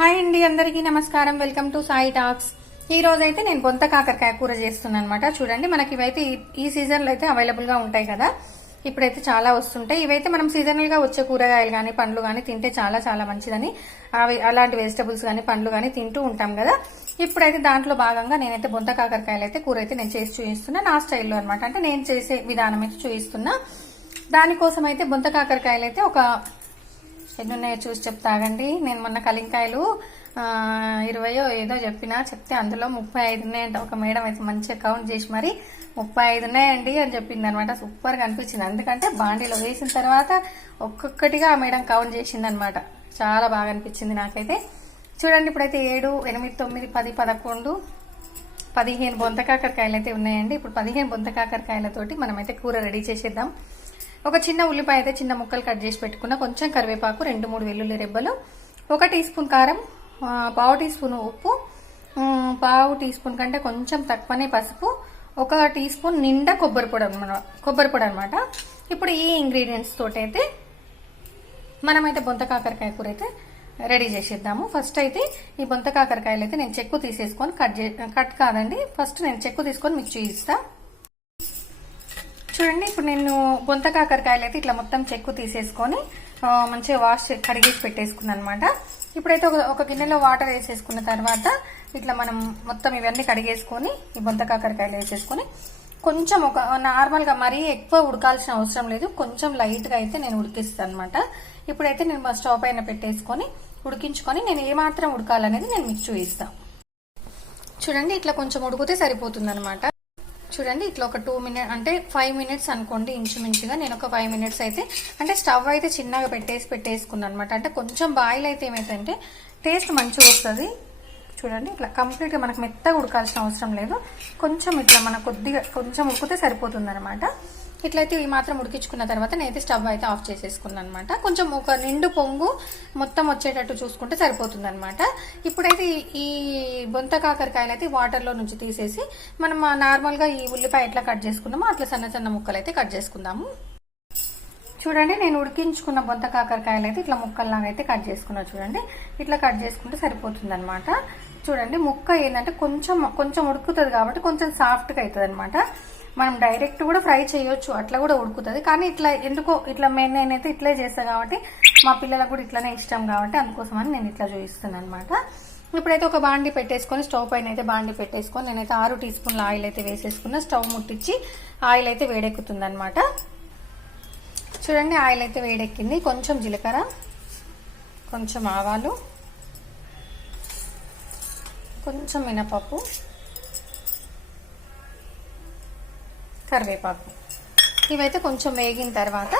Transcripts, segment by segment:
Hi అండి అందరికీ నమస్కారం. Welcome to Sai talks. ఈ రోజు అయితే నేను బొంత కాకరకాయ కూర చేస్తున్నాను అనమాట చూడండి మనకి ఇవైతే ఈ- సీజన్లో అయితే అవైలబుల్గా ఉంటాయి కదా. ఇప్పుడైతే చాలా వస్తుంటాయి. ఇవైతే మనం సీజనల్గా వచ్చే కూరగాయలు కానీ పండ్లు కానీ తింటే చాలా చాలా మంచిదని. అవి అలాంటి వెజిటబుల్స్ కానీ పండ్లు కానీ తింటూ ఉంటాం కదా. ఇప్పుడైతే దాంట్లో భాగంగా నేనైతే బొంత కాకరకాయలు అయితే కూర అయితే నేను చేసి చూపిస్తున్నా నా స్టైల్లో అనమాట. అంటే నేను చేసే విధానం అయితే చూపిస్తున్నా దానికోసం అయితే బొంత కాకరకాయలు అయితే ఒక ఎన్నున్నాయో చూసి చెప్తాగండి నేను మొన్న కలింకాయలు ఇరవయో ఏదో చెప్పినా చెప్తే అందులో ముప్పై ఐదు ఉన్నాయంట. ఒక మేడం అయితే మంచిగా కౌంట్ చేసి మరి ముప్పై ఐదు ఉన్నాయండి అని చెప్పింది అనమాట సూపర్గా అనిపించింది. ఎందుకంటే బాండీలో వేసిన తర్వాత ఒక్కొక్కటిగా ఆ మేడం కౌంట్ చేసింది అనమాట చాలా బాగా అనిపించింది నాకైతే. చూడండి ఇప్పుడైతే ఏడు ఎనిమిది తొమ్మిది పది పదకొండు పదిహేను బొంత కాకరకాయలు అయితే ఉన్నాయండి. ఇప్పుడు పదిహేను బొంత కాకరకాయలతోటి మనమైతే కూర రెడీ చేసేద్దాం. ఒక చిన్న ఉల్లిపాయ అయితే చిన్న ముక్కలు కట్ చేసి పెట్టుకున్న కొంచెం కరివేపాకు రెండు మూడు వెల్లుల్లి రెబ్బలు ఒక టీ స్పూన్ కారం పావు టీ స్పూన్ ఉప్పు పావు టీ స్పూన్ కంటే కొంచెం తక్కువనే పసుపు ఒక టీ స్పూన్ నిండా కొబ్బరి పొడి అనమాట కొబ్బరి పొడి అనమాట. ఇప్పుడు ఈ ఇంగ్రీడియంట్స్ తోటి అయితే మనమైతే బొంత కాకరకాయ కూర అయితే రెడీ చేసేద్దాము. ఫస్ట్ అయితే ఈ బొంత కాకరకాయలు అయితే నేను చెక్కు తీసేసుకొని కట్ చే కట్ కాదండి. ఫస్ట్ నేను చెక్కు తీసుకొని మీకు చూపిస్తాను చూడండి ఇప్పుడు నేను బొంత కాకరకాయలు అయితే ఇట్లా మొత్తం చెక్కు తీసేసుకొని మంచిగా వాష్ కడిగేసి పెట్టేసుకున్నాను అనమాట ఇప్పుడైతే ఒక ఒక గిన్నెలో వాటర్ వేసేసుకున్న తర్వాత ఇట్లా మనం మొత్తం ఇవన్నీ కడిగేసుకొని ఈ బొంత కాకరకాయలు వేసేసుకొని కొంచెం ఒక నార్మల్గా మరీ ఎక్కువ ఉడకాల్సిన అవసరం లేదు. కొంచెం లైట్గా అయితే నేను ఉడికిస్తాను అనమాట ఇప్పుడైతే నేను మా స్టవ్ పైన పెట్టేసుకొని ఉడికించుకొని నేను ఏమాత్రం ఉడకాలనేది నేను మీకు చూపిస్తాను చూడండి ఇట్లా కొంచెం ఉడికితే సరిపోతుంది అనమాట చూడండి ఇట్లా ఒక టూ మినిట్ అంటే ఫైవ్ మినిట్స్ అనుకోండి ఇంచుమించుగా నేను ఒక ఫైవ్ మినిట్స్ అయితే అంటే స్టవ్ అయితే చిన్నగా పెట్టేసి పెట్టేసుకున్నాను అనమాట అంటే కొంచెం బాయిల్ అయితే ఏమైతుందంటే టేస్ట్ మంచిగా వస్తుంది. చూడండి ఇట్లా కంప్లీట్గా మనకు మెత్తగా ఉడకాల్సిన అవసరం లేదు. కొంచెం ఇట్లా మన కొద్దిగా కొంచెం ఉడికితే సరిపోతుంది అనమాట ఇట్లయితే ఈ మాత్రం ఉడికించుకున్న తర్వాత నేనైతే స్టవ్ అయితే ఆఫ్ చేసేసుకున్నాను అనమాట కొంచెం ఒక నిండు పొంగు మొత్తం వచ్చేటట్టు చూసుకుంటే సరిపోతుంది అనమాట ఇప్పుడైతే ఈ- బొంత కాకరకాయలు అయితే వాటర్లో నుంచి తీసేసి మనం ఆ నార్మల్గా ఈ ఉల్లిపాయ ఎట్లా కట్ చేసుకున్నామో అట్లా సన్న సన్న ముక్కలు అయితే కట్ చేసుకుందాము. చూడండి నేను ఉడికించుకున్న బొంత కాకరకాయలు అయితే ఇట్లా ముక్కల్లాగా అయితే కట్ చేసుకున్నా చూడండి. ఇట్లా కట్ చేసుకుంటే సరిపోతుంది చూడండి ముక్క ఏంటంటే కొంచెం కొంచెం ఉడుకుతుంది కాబట్టి కొంచెం సాఫ్ట్గా అవుతుంది అనమాట మనం డైరెక్ట్ కూడా ఫ్రై చేయొచ్చు. అట్లా కూడా ఉడుకుతుంది. కానీ ఇట్లా ఎందుకో ఇట్లా మెయిన్ నేనైతే ఇట్లే చేస్తాను కాబట్టి మా పిల్లలకు కూడా ఇట్లానే ఇష్టం కాబట్టి అందుకోసమని నేను ఇట్లా చూపిస్తున్నాను అనమాట ఇప్పుడైతే ఒక బాండి పెట్టేసుకొని స్టవ్ పైన అయితే బాండి పెట్టేసుకొని నేనైతే ఆరు టీ స్పూన్ల ఆయిల్ అయితే వేసేసుకున్న. స్టవ్ ముట్టించి ఆయిల్ అయితే వేడెక్కుతుంది అనమాట చూడండి ఆయిల్ అయితే వేడెక్కింది. కొంచెం జీలకర్ర కొంచెం ఆవాలు కొంచెం మినపప్పు కరివేపాకు. ఇవైతే కొంచెం వేగిన తర్వాత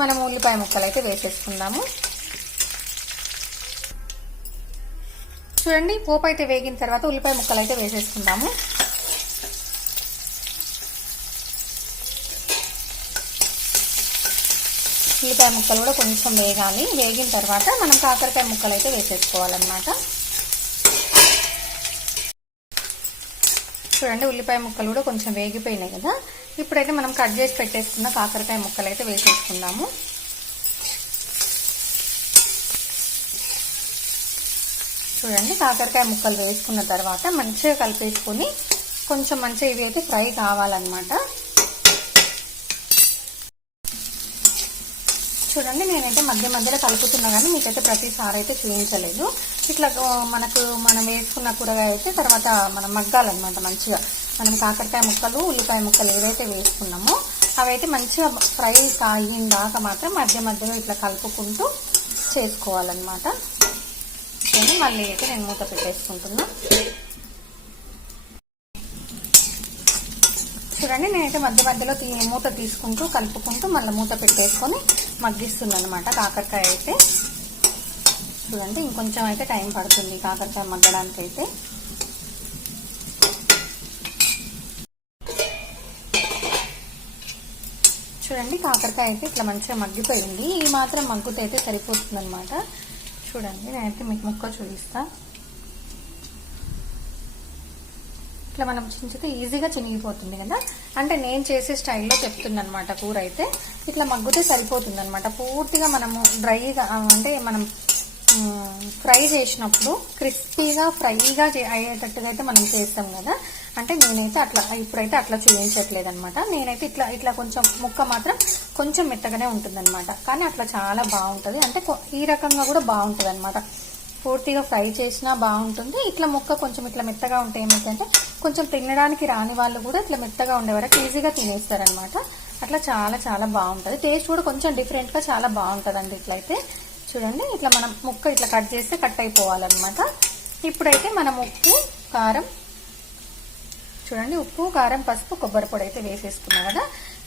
మనం ఉల్లిపాయ ముక్కలు అయితే వేసేసుకుందాము. చూడండి పోపు అయితే వేగిన తర్వాత ఉల్లిపాయ ముక్కలు అయితే వేసేసుకుందాము. ఉల్లిపాయ ముక్కలు కూడా కొంచెం వేగాలి. వేగిన తర్వాత మనం కాకరకాయ ముక్కలు అయితే వేసేసుకోవాలన్నమాట. చూడండి ఉల్లిపాయ ముక్కలు కూడా కొంచెం వేగిపోయినాయి కదా. ఇప్పుడైతే మనం కట్ చేసి పెట్టేసుకున్న కాకరకాయ ముక్కలు అయితే వేసేసుకుందాము. చూడండి కాకరకాయ ముక్కలు వేసుకున్న తర్వాత మంచిగా కలిపేసుకొని కొంచెం మంచిగా ఇవి అయితే ఫ్రై కావాలన్నమాట. చూడండి నేనైతే మధ్య మధ్యలో కలుపుతున్నా కానీ మీకైతే ప్రతిసారి అయితే చూపించలేదు. ఇట్లా మనకు మనం వేసుకున్న కూరగాయ అయితే తర్వాత మనం మగ్గాలన్నమాట మంచిగా. మనం కాకరకాయ ముక్కలు ఉల్లిపాయ ముక్కలు ఏవైతే వేసుకున్నామో అవైతే మంచిగా ఫ్రై కాగిన దాకా మాత్రం మధ్య మధ్యలో ఇట్లా కలుపుకుంటూ చేసుకోవాలన్నమాట. చూడండి మళ్ళీ అయితే నేను మూత పెట్టేసుకుంటున్నా. చూడండి నేనైతే మధ్య మధ్యలో తీ మూత తీసుకుంటూ కలుపుకుంటూ మళ్ళీ మూత పెట్టేసుకొని మగ్గిస్తుంది అనమాట కాకరకాయ అయితే. చూడండి ఇంకొంచెం అయితే టైం పడుతుంది కాకరకాయ మగ్గడానికి అయితే చూడండి కాకరకాయ అయితే ఇట్లా మంచిగా మగ్గిపోయింది. ఈ మాత్రం మగ్గుతో అయితే సరిపోతుంది అనమాట చూడండి నేనైతే మీకు ముక్క చూపిస్తాను ఇట్లా మనం చించితే ఈజీగా చినిగిపోతుంది కదా. అంటే నేను చేసే స్టైల్లో చెప్తుందనమాట కూర అయితే. ఇట్లా మగ్గితే సరిపోతుంది అనమాట పూర్తిగా మనము డ్రైగా అంటే మనం ఫ్రై చేసినప్పుడు క్రిస్పీగా ఫ్రైగా చే- అయ్యేటట్టుగా అయితే మనం చేస్తాం కదా. అంటే నేనైతే అట్లా ఇప్పుడైతే అట్లా చేయించట్లేదు అనమాట నేనైతే ఇట్లా ఇట్లా కొంచెం ముక్క మాత్రం కొంచెం మెత్తగానే ఉంటుంది కానీ అట్లా చాలా బాగుంటుంది. అంటే కొ- ఈ రకంగా కూడా బాగుంటుంది అనమాట పూర్తిగా ఫ్రై చేసినా బాగుంటుంది. ఇట్లా ముక్క కొంచెం ఇట్లా మెత్తగా ఉంటే ఏమిటంటే కొంచెం తినడానికి రాని వాళ్ళు కూడా ఇట్లా మెత్తగా ఉండే వరకు ఈజీగా తినేస్తారనమాట అట్లా చాలా చాలా బాగుంటుంది. టేస్ట్ కూడా కొంచెం డిఫరెంట్గా చాలా బాగుంటుందండి ఇట్లయితే. చూడండి ఇట్లా మనం ముక్క ఇట్లా కట్ చేస్తే కట్ అయిపోవాలన్నమాట. ఇప్పుడైతే మనం ఉప్పు కారం చూడండి ఉప్పు కారం పసుపు కొబ్బరి పొడి అయితే వేసేసుకున్నా కదా.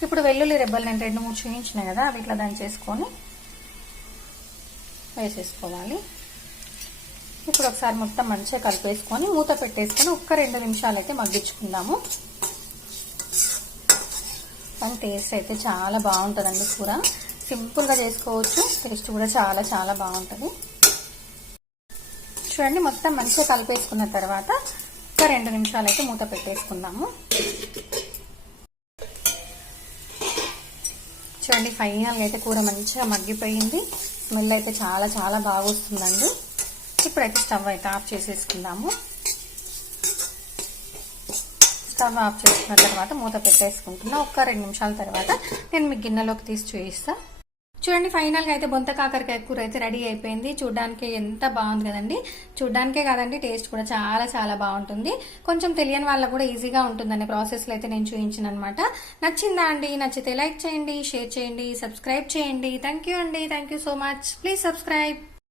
ఇప్పుడు వెల్లుల్లి రెబ్బలు నేను రెండు మూడు చూపించిన కదా అవి ఇట్లా దాన్ని చేసుకొని వేసేసుకోవాలి. ఇప్పుడు ఒకసారి మొత్తం మంచిగా కలిపేసుకొని మూత పెట్టేసుకొని ఒక్క రెండు నిమిషాలు అయితే మగ్గించుకుందాము. కానీ టేస్ట్ అయితే చాలా బాగుంటుందండి కూర. సింపుల్గా చేసుకోవచ్చు టేస్ట్ కూడా చాలా చాలా బాగుంటుంది. చూడండి మొత్తం మంచిగా కలిపేసుకున్న తర్వాత ఒక రెండు నిమిషాలు అయితే మూత పెట్టేసుకుందాము. చూడండి ఫైనల్గా అయితే కూర మంచిగా మగ్గిపోయింది. స్మెల్ అయితే చాలా చాలా బాగా వస్తుందండి. ఇప్పుడైతే స్టవ్ అయితే ఆఫ్ చేసేసుకుందాము. స్టవ్ ఆఫ్ చేసుకున్న తర్వాత మూత పెట్టేసుకుంటున్నా. ఒక్క రెండు నిమిషాల తర్వాత నేను మీ గిన్నెలోకి తీసి చూపిస్తా. చూడండి ఫైనల్గా అయితే బొంత కాకరకాయ కూర అయితే రెడీ అయిపోయింది. చూడడానికి ఎంత బాగుంది కదండి. చూడడానికే కాదండి టేస్ట్ కూడా చాలా చాలా బాగుంటుంది. కొంచెం తెలియని వాళ్ళకు కూడా ఈజీగా ఉంటుందండి ప్రాసెస్లో అయితే నేను చూపించాను అనమాట నచ్చిందా అండి? నచ్చితే లైక్ చేయండి షేర్ చేయండి సబ్స్క్రైబ్ చేయండి. థ్యాంక్ యూ అండి. Thank you so much. Please subscribe.